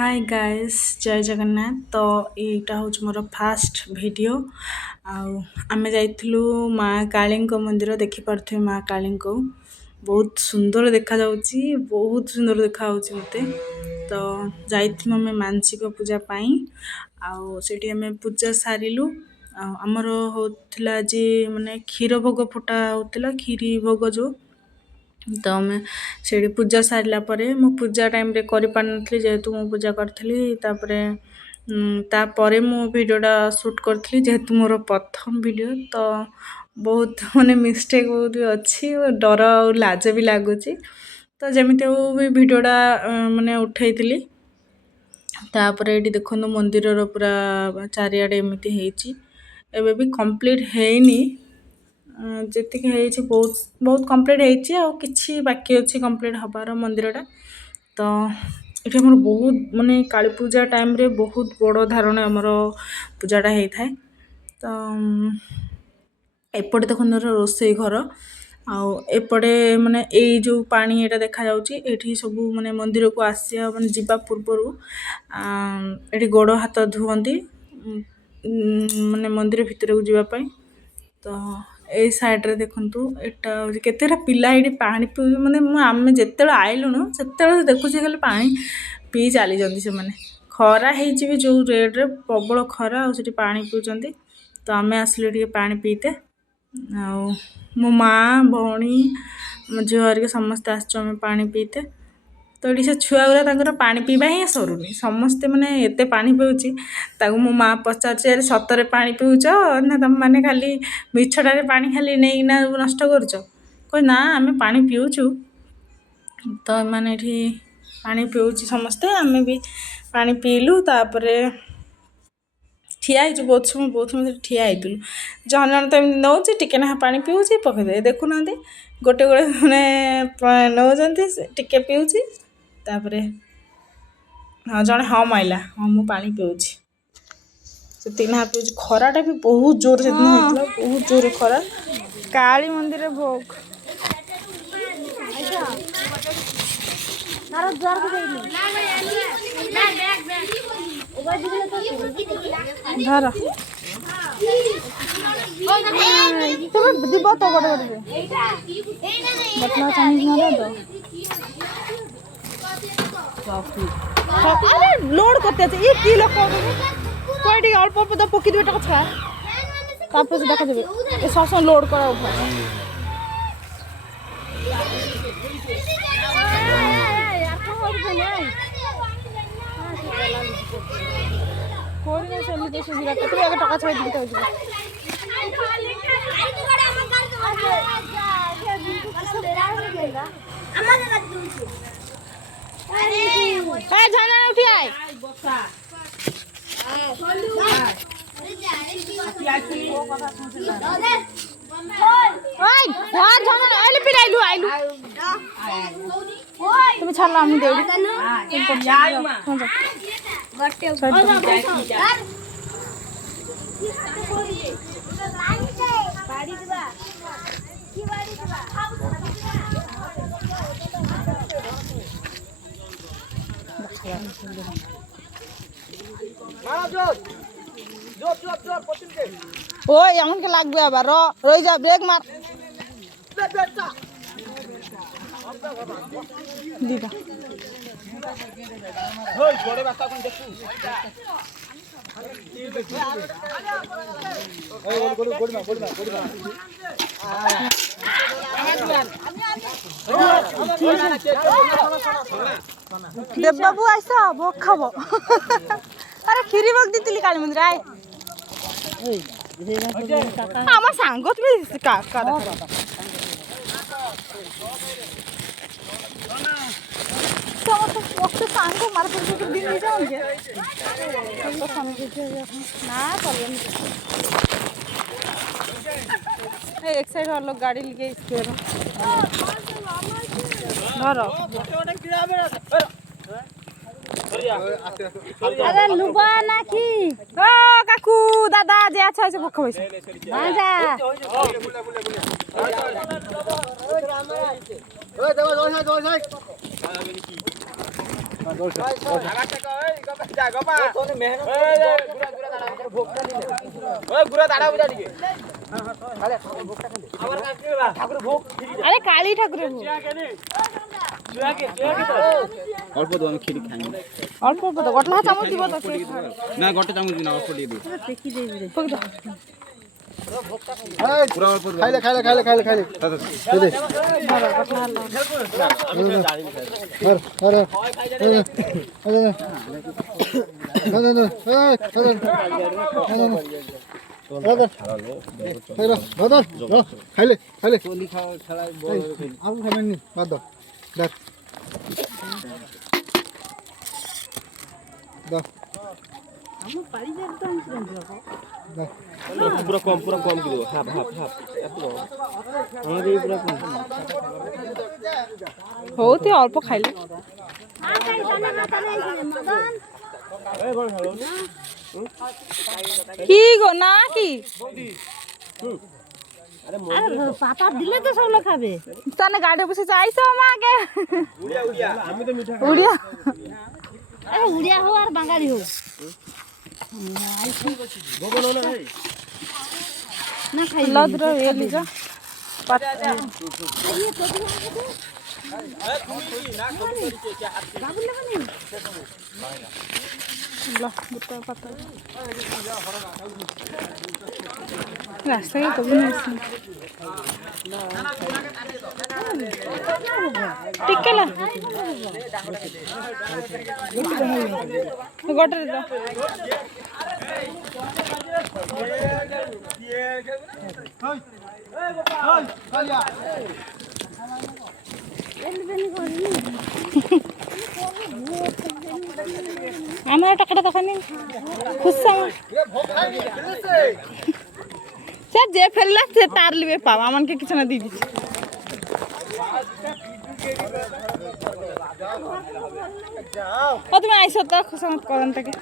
Hi guys जय जगन्नाथ। तो यहाँ हूँ मोर फास्ट वीडियो आमे जाइथिलु माँ काली मंदिर देखिपे माँ काली को बहुत सुंदर देखा जाउची बहुत सुंदर देखा होची मते। तो जाइथिलु आमे मानसिक पूजा पाई सेठी आमे पूजा सारिलु आमर होतला जे माने क्षीर भोग फुटा होतला क्षीरी भोग जो तो आम से पूजा सारा पर मु पूजा टाइम रे कर पार नी जेहेतु मु पूजा करी तापर मु भिडियोटा शूट करी जेहेतु मोर प्रथम वीडियो तो बहुत माने मिस्टेक बहुत अच्छी डर और लाज भी लगुच तो जमी भी भिडियोटा माने उठाई तापर ये देखो मंदिर पूरा चारिआडे एमती है एबे भी कंप्लीट हैनी जी बहुत बहुत कंप्लीट होती बाकी अच्छी कंप्लीट हबार मंदिरटा। तो ये आमर बहुत माने काली पूजा टाइम रे बहुत बड़ धारण आमर पूजाटा होता है। तो एपटे देखो रोसई घर एपटे माने ये जो पानी एटा देखा जाउची एठी सब माने मंदिर को आसिया माने जीवा पूर्वर एठी गोड़ हाथ धुवंती माने मंदिर भितर को जीवा पाई। तो ए साइड रे देखंतु एटा केतेरा पिला एठी पानी पी माने आमे जेते आइलुनु सेते देखुची खाली पानी पी चली जंदी से माने खरा हेची भी जो रेड रे प्रबल खरा और सेठी पानी पीउचंदी। तो आमे आसले टिके पानी पीते मो माँ भौणी मो झील हरिके समस्ते आसचु आमे पानी पीते। तो ये से छुआ गुरा पानी पीवा ही सरुनी समस्ते माने एते पानी पीउची मो माँ पचार अरे सतरे पानी पीउच ना तुम मैंने खाली मिछटारे पानी खाली नहीं ना नष्ट करुच कह ना आमे पानी पीउचु। तो मैंने ये पानी पीउची समस्ते आमे भी पानी पीलु तापरे ठिया बहुत समय ठिया होइलु जन जन तो नौ टिके ना पानी पीउची पकईदे देखुना गोटे गोटे मैंने नौकरी टिके पीउची तापरे हाँ जड़े हाँ माइला हाँ मु पानी पीउची से तीन हाथ पीउची खराटा भी बहुत जोर से बहुत जोर खरा काली मंदिर भोग धर तुम दीब तो गोटे बटना चाइनीज अरे लोड करते ये की लोक कोई अल्प अल्प तो पकी देवे छा तापर से देखा देवे सब लोड करा टका छाई उठी आए तुम छाड़ ओ एमन के लागबे आबार रही जा ब्रेक मार दीदा ओय बड़े बाता कोन देखू ओय गोड़ मा देव बाबू आइसा भोग खाबो अरे खीरी भोग दितिली काली मंदिर आए আমার সাঙ্গ তুমি সাঙ্গ মার দিন না एक साइड और लोग गाड़ी लेके इसके अरे लुबा नाखी ओ काकू दादा जे अच्छा है से भूख होइसे हां जा ओए देवा আরে কালী ঠাকুর অল্প তো আমি খিরি খাই অল্প অল্প তো গটলা চামচ দিব তো না গটে চামচ দিন অল্প দিয়ে দিই পুরো অল্প খাইলে খাইলে খাইলে খাইলে খাইলে দে খাইলে খাইলে আর খাবেন নি বাদ দাও দেখ দাও পুরো কম কি দেবো হাফ আমাদের পুরো কম হଉ তুই অল্প খাইলে কি গো না কি পাতা দিলে তো সব লোক খাবে তাহলে গাড়ি বসে চাইছো আমাকে উড়িয়া উড়িয়া হোক আর বাঙালি হোক না খাই লদ্র এ লিজা রাস্তায় কবি না টিকে না গোটে দাও আমার টাকাটা দেখানি খুশি স্যার যে ফেললা সে তার লিবে পাও আমাকে কিছু না দিয়ে দিচ্ছি ও তুমি আইসো তো খুশামত করেন থেকে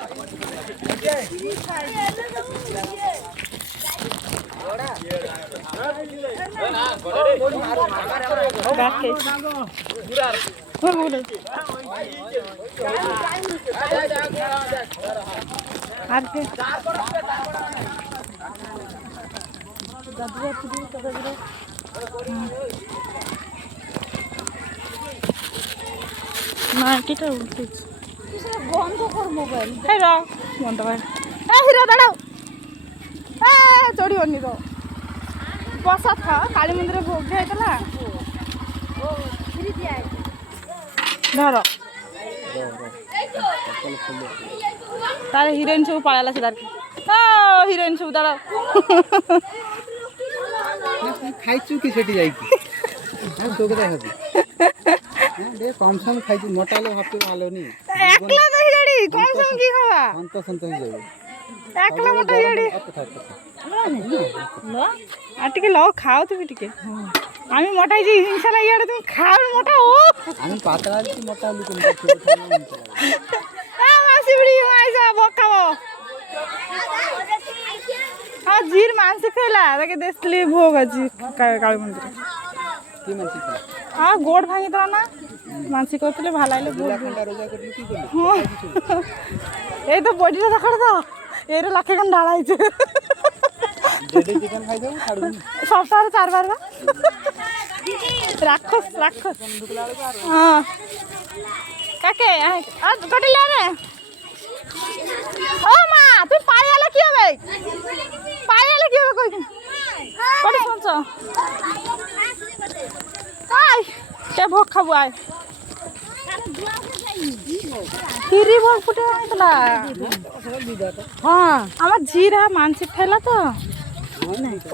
আর না এটা উল্টেছে বন্ধ কর মোবাইল এই রা বন্ধ কর এই হিরো দাঁড়াও চড়িবনি তো বসা থা কালী মন্দিরে ভোগ দিয়েছিলা ধর তার হিরোইন সব পাড়ালা সে তারকে হিরোইন সব দাঁড়াও খাইছু কি সেটি যাইকি হ্যাঁ তোকে দেখাবি হ্যাঁ কম সম খাইছু মোটা হলে ভাবতে ভালো নি একলা তো হিরোড়ি কম সম কি খাবা সন্ত হয়ে যাবে একলা মোটা হিরোড়ি আর টিকে লও খাও তুমি টিকে আমি মোটাই যে ইনশাআল্লাহ ইয়ারে তুমি খাও মোটা ও আমি পাতলা আছি মোটা হলি কোন মাসি বুড়ি আইসা বকাবো হ্যাঁ জির মানসিক খেলা তাকে দেখলি ভোগ আছে কালী মন্দিরে কি মানসিক হ্যাঁ গোড় ভাঙি দেওয়া না মানসিক করতে ভালো লাগলে রোজা করলি কি করলি এই তো বডিটা দেখার তো এইটা লাখে খান দাঁড়াইছে চিকেন খাই যাবো ছাড়বি সপ্তাহে 4 বার রাক্ষস হ্যাঁ কাকে আর গটিলা রে ও মা তুই পাড়ে এলে কি হবে কই কটি শুনছ আয় কে ভোগ খাবো আয় খিরি ভোগ ফুটে আইতলা হ্যাঁ আমার জিরা মানসিক খাইলা তো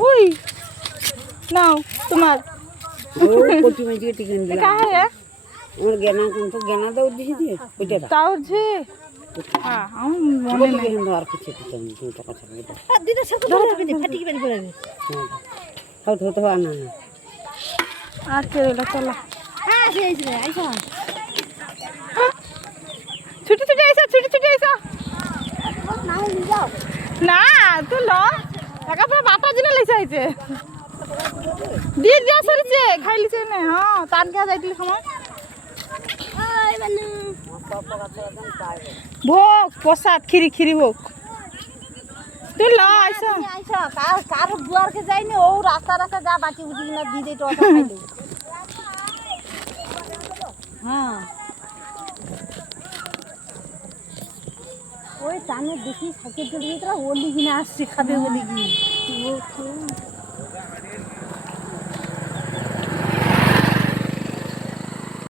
ওই নাও তোমার কাহে জ্ঞানা দাও দিছি দিয়ে ওইটা তাও যে মনে নেই আর কিছু টাকা ছাড়া দিদা সব ধরে ফাটি কি করে হাউ ধরতে হয় না আচ্ছা এটা চলো হ্যাঁ সেই আইসা ছুটি আইসা না তুই ল একা পুরো বাটা জিনে লেছে আইছে দিয়ে যা সরিছে খাইলিছে না হ্যাঁ তার কে যাইতিলি সময় ভোগ প্রসাদ খিরি খিরি ভোগ তুই ল আইস কার দুয়ারকে যাইনি ও রাস্তা রাস্তা যা বাঁচি বুঝি না দিদি তো খাইলে হ্যাঁ ওই টানে দেখি সাইকেল চলে গিয়ে ওলি কিনা আসছে খাবে বলি কি